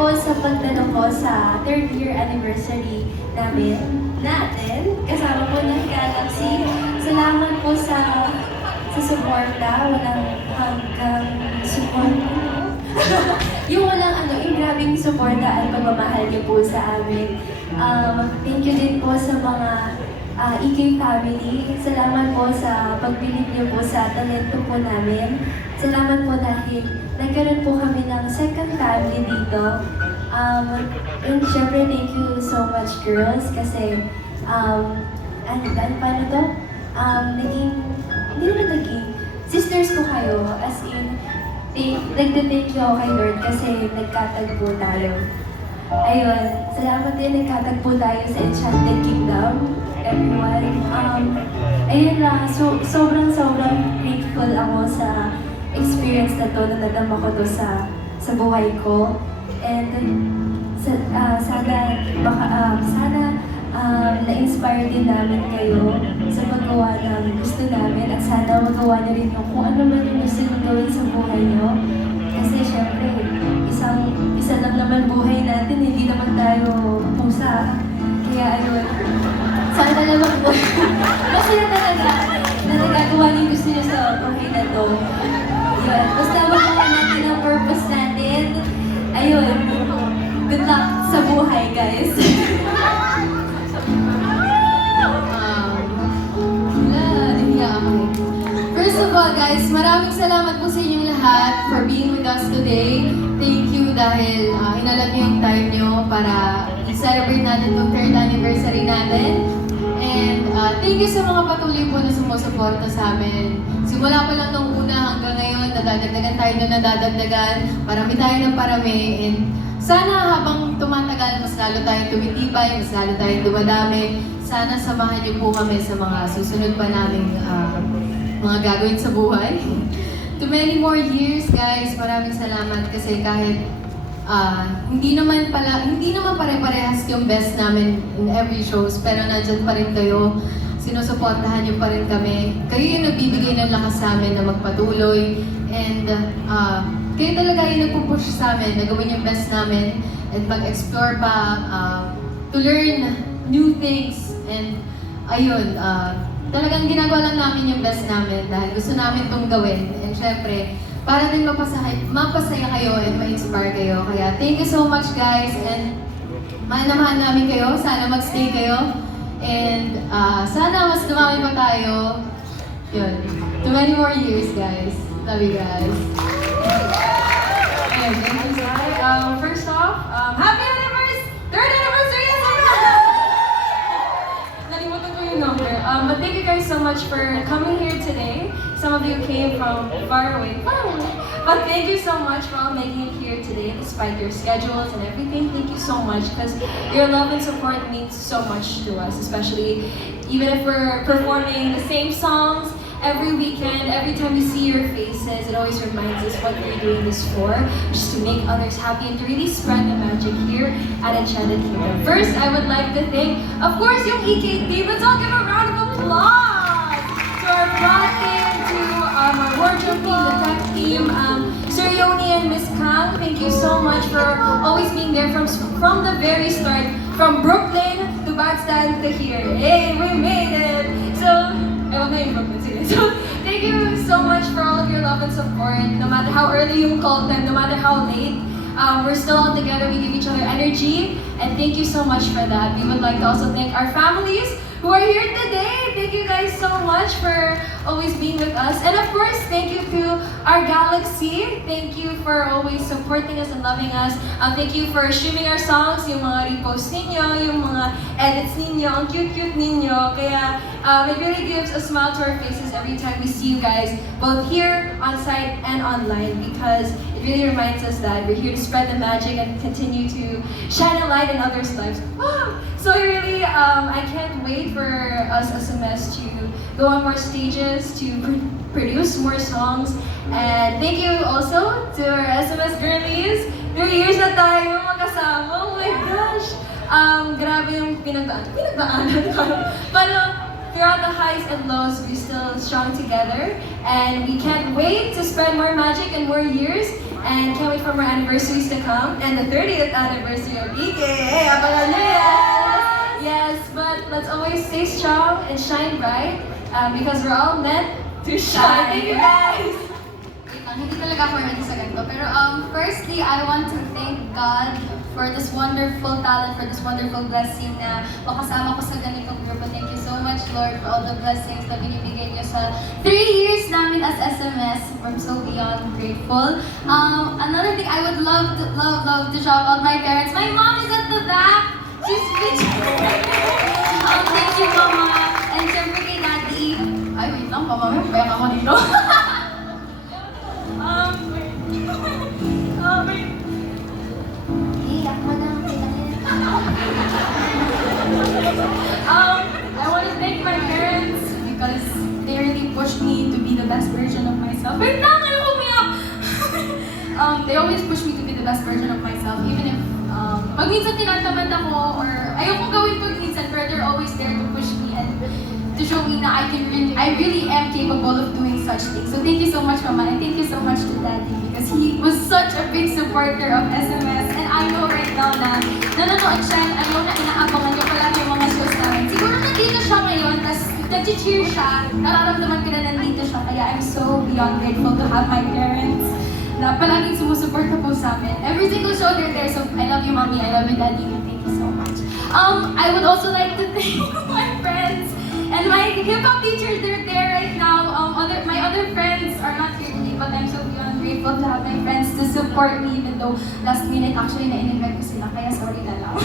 po sa pagtanong ko sa third year anniversary natin. Kasama po ng Galaxy. Salamat po sa suporta. Walang hanggang suporta. Yung yung grabing suporta at pagmamahal niyo po sa amin. Thank you din po sa mga EK family. Salamat po sa pagbilib niyo po sa talento po namin. Salamat po dahil nagkaroon po kami ng second family dito. And syempre, thank you so much girls kasi paano to? Hindi naman naging sisters ko kayo, as in, nagtithank you ako kay Lord kasi nagkatagpo tayo. Ayun, salamat din, nagkatagpo tayo sa Enchanted Kingdom, everyone. Ayun lang, sobrang grateful ako sa experience na to, na nadama ko to sa buhay ko. And sana na-inspire din namin kayo sa paggawa ng gusto namin at sana magawa niyo rin yung kung ano man yung gusto niyo gawin sa buhay niyo. Kasi syempre, isa lang naman buhay natin, hindi naman tayo pusa. Kaya ayun, sana naman po, masaya talaga na nagagawa niyo yung gusto niyo sa buhay na to. Yun, basta magawa natin ang purpose natin. Ayun, good luck sa buhay, guys. First of all, guys, maraming salamat po sa inyong lahat for being with us today. Thank you dahil inalat niyo yung time niyo para i-celebrate natin yung 3rd anniversary natin. And thank you sa mga patuloy po na sumusuporta sa amin. Simula pa lang nung una hanggang ngayon, nadadagdagan tayo na nadadagdagan, parami tayo ng parami. And sana habang tumatagal, mas lalo tayong tumitibay, mas lalo tayong dumadami. Sana samahan niyo po kami sa mga susunod pa naming mga gagawin sa buhay. To many more years, guys, maraming salamat kasi kahit hindi naman pare-parehas yung best namin in every shows, pero nandyan pa rin kayo, sinusuportahan niyo pa rin kami. Kayo yung nagbibigay ng lakas sa amin na magpatuloy, and kayo talaga yung nagpupush sa amin na gawin yung best namin and mag-explore pa, to learn new things, and ayun, talagang ginagawa lang namin yung best namin dahil gusto namin itong gawin. And syempre, para din mapasaya kayo and ma-inspire kayo. Kaya thank you so much, guys, and mahal na mahal namin kayo. Sana mag-stay kayo. And sana mas dumami pa tayo. Yun. 20 more years, guys. Love you, guys. And thank you, Zai. First off, happy anniversary! 3rd anniversary! Nalimutan ko yung number. But thank you guys so much for coming here today. Some of you came from far away. But thank you so much for all making it here today, despite your schedules and everything. Thank you so much, because your love and support means so much to us, especially even if we're performing the same songs every weekend. Every time we see your faces, it always reminds us what we're doing this for, just to make others happy and to really spread the magic here at Enchanted Kingdom. First, I would like to thank, of course, yung EK team. Let's all give a round of applause to our front team, to our wardrobe team, the tech team, Sir Yoni and Miss Kang. Thank you so much for always being there from the very start, from Brooklyn to Bandstand to here. Hey, we made it! So, thank you so much for all of your love and support. No matter how early yung call time, no matter how late, we're still all together. We give each other energy, and thank you so much for that. We would like to also thank our families who are here today. Thank you guys so much for always being with us. And of course, thank you to our Galaxy. Thank you for always supporting us and loving us. Thank you for streaming our songs, yung mga repost ninyo, yung mga edits ninyo, ang cute-cute ninyo. Kaya it really gives a smile to our faces every time we see you guys, both here on site and online, because it really reminds us that we're here to spread the magic and continue to shine a light in others' lives. So really, I can't wait for us as a mess to go on more stages, to produce more songs. And thank you also to our SMS girlies. 3 years na tayo magkasama. Oh my gosh! Grabe yung pinagdaanan ko. Pero throughout the highs and lows, we still strong together. And we can't wait to spread more magic and more years. And can't wait for more anniversaries to come. And the 30th anniversary of EK. Hey, abangan nyo yan! Yes, but let's always stay strong and shine bright because we're all meant to shine. Thank you guys! Wait lang, hindi talaga ako ready sa ganito. Pero firstly, I want to thank God for this wonderful talent, for this wonderful blessing na makasama ko sa ganitong grupo. Thank you so much, Lord, for all the blessings na binibigay niyo sa 3 years namin as SMS. I'm so beyond grateful. Another thing, I would love to shout out my parents. My mom is at the back. She's speechless. Thank you, Mama. And syempre kay Daddy. Ay, wait lang, Mama, may pera ako dito. Wait. Iyak mo na, I want to thank my parents because they really pushed me to be the best version of myself. Wait lang, ayaw umiyak! They always push me to be the best version of myself, even if pag minsan tinatamad ako or ayoko gawin pag minsan, pero they're always there to push me and to show me na I really am capable of doing such things. So thank you so much, Mama, and thank you so much to Daddy because he was such a big supporter of SMS, and I know right now na nanonood siya, I know na inaabangan niyo palagi yung mga shows namin. Siguro nandito siya ngayon, tas nag-cheer siya, nararamdaman ko na nandito siya, kaya I'm so beyond grateful to have my parents na palaging sumusuporta po sa amin. Every single show they're there, so I love you, Mommy, I love you, Daddy, and thank you so much. I would also like to thank my friends and my hip-hop teachers. They're there right now. My other friends are not here today, but I'm so beyond grateful to have my friends to support me, even though last minute actually na-invite ko sila, kaya sorry na lang.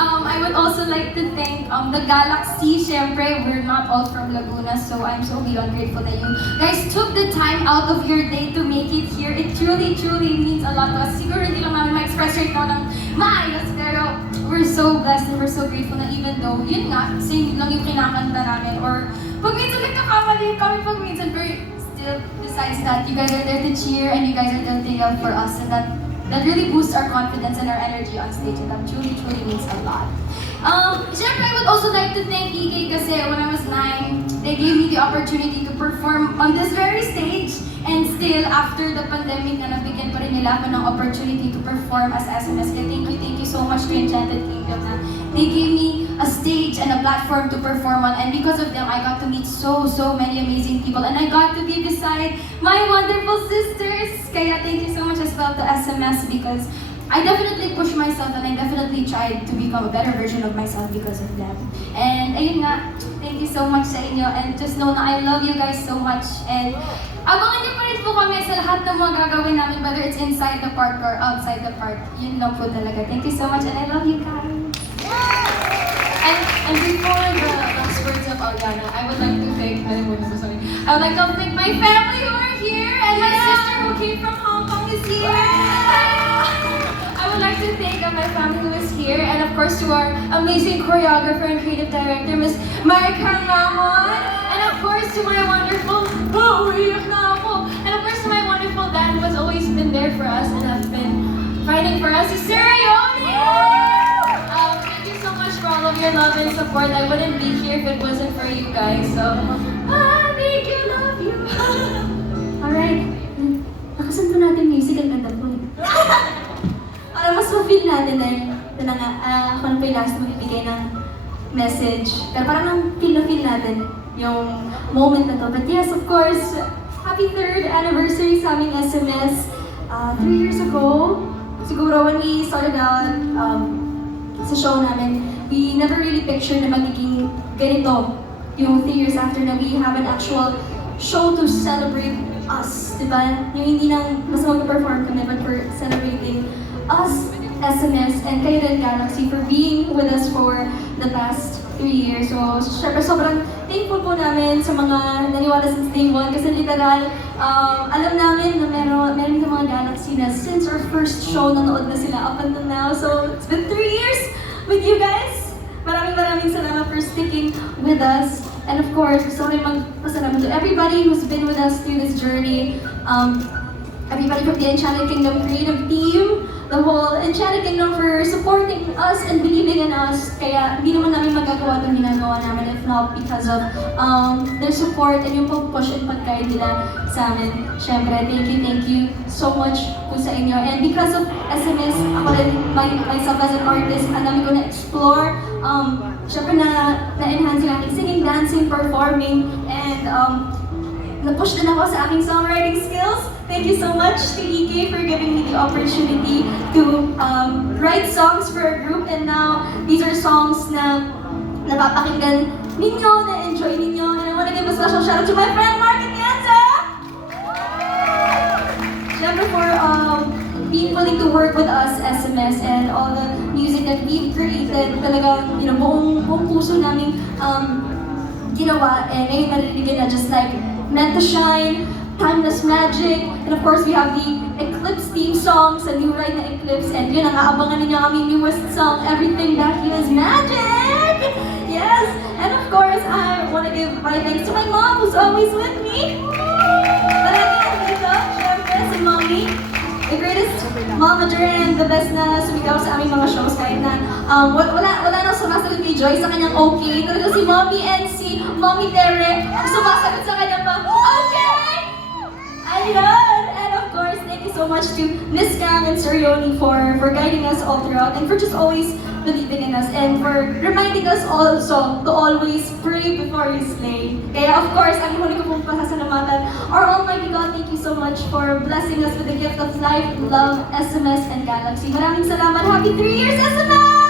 I would also like to thank the Galaxy. Syempre, we're not all from Laguna, so I'm so beyond grateful that you guys took the time out of your day to make it here. It truly, truly means a lot to us. Siguro hindi lang namin ma-express right now ng maayos, pero we're so blessed and we're so grateful na even though, yun nga, same lang yung kinakanta namin, or pag minsan nagkakamali kami pag minsan, pero still, besides that, you guys are there to cheer and you guys are there to yell for us, and that really boosts our confidence and our energy on stage, and that truly, truly means a lot. Siyempre, I would also like to thank EK kasi when I was 9, they gave me the opportunity to perform on this very stage, and still, after the pandemic na nabigyan pa rin nila ako ng opportunity to perform as SMS. Kaya thank you so much to Enchanted Kingdom na they gave me a stage and a platform to perform on, and because of them, I got to meet so many amazing people, and I got to be beside my wonderful sisters. Kaya thank you so much as well to SMS because I definitely pushed myself and I definitely tried to become a better version of myself because of them. And ayun nga, thank you so much sa inyo, and just know na I love you guys so much, and abangan niyo pa rin po kami sa lahat ng mga gagawin namin, whether it's inside the park or outside the park. Yun lang po talaga. Thank you so much, and I love you guys. And before the last words of Algana, I would like to thank, I would like to thank my family who are here, and my sister who came from Hong Kong is here. I would like to thank my family who is here, and of course to our amazing choreographer and creative director, Miss Marika Ramon, and of course to my wonderful, and of course to my wonderful dad who has always been there for us and has been fighting for us, is Sir Yoni! Thank you so much for all of your love and support. I wouldn't be here if it wasn't for you guys, so thank you, love you! Alright, nakasan po natin music at ganda po. Para mas ma-feel natin na nga, ako na po yung last magbibigay ng message. Pero parang nang feel natin yung moment na to. But yes, of course, happy 3rd anniversary sa aming SMS. 3 years ago, siguro when we started out sa show namin, we never really pictured na magiging ganito yung 3 years after na we have an actual show to celebrate us, diba? Yung hindi nang mas mag-perform kami, but we're celebrating us, SMS, and kayo rin, Galaxy, for being with us for the past 3 years. So, syempre, sobrang thankful po namin sa mga naniwala since day one kasi literal, alam namin na meron yung mga Galaxy na since our first show, nanood na sila up until now. So, it's been 3 years with you guys. Maraming salamat for sticking with us. And of course, gusto ko rin magpasalamat to everybody who's been with us through this journey. Everybody from the Enchanted Kingdom creative team, the whole Enchanted Kingdom for supporting us and believing in us. Kaya hindi naman namin magagawa itong ginagawa namin if not because of their support and yung pag-push and pag-guide nila sa amin. Siyempre, thank you so much po sa inyo. And because of SMS, ako rin, myself as an artist, ang dami ko na-explore. Siyempre na-enhance yung aking singing, dancing, performing, and na-push din ako sa aking songwriting skills. Thank you so much to EK for giving me the opportunity to write songs for a group. And now, these are songs na napapakinggan ninyo, na-enjoy ninyo. And I want to give a special shout out to my friend Mark Atienza! Siyempre for being willing to work with us, SMS, and all the music that we've created. Talagang, buong puso namin ginawa. And ngayon maririnig na just like Meant to Shine, Timeless Magic, and of course we have the Eclipse theme song sa New Ride na Eclipse, and yun ang aabangan ninyo aming newest song, Everything That You Is Magic! Yes! And of course, I want to give my thanks to my mom who's always with me. Palagi nandito, syempre, si Mommy. The greatest momager and the best na sumigaw sa aming mga shows kahit na wala nang sumasagot kay Joy sa kanyang okay. Talaga si Mommy and si Mommy Tere sumasagot sa kanyang mga okay! Ayun! And of course, thank you so much to Miss Cam and Sir Yoni for guiding us all throughout and for just always believing in us and for reminding us also to always pray before you slay. Kaya of course, ang huli ko pong pasasalamatan, our Almighty God, thank you so much for blessing us with the gift of life, love, SMS, and Galaxy. Maraming salamat. Happy 3 years, SMS!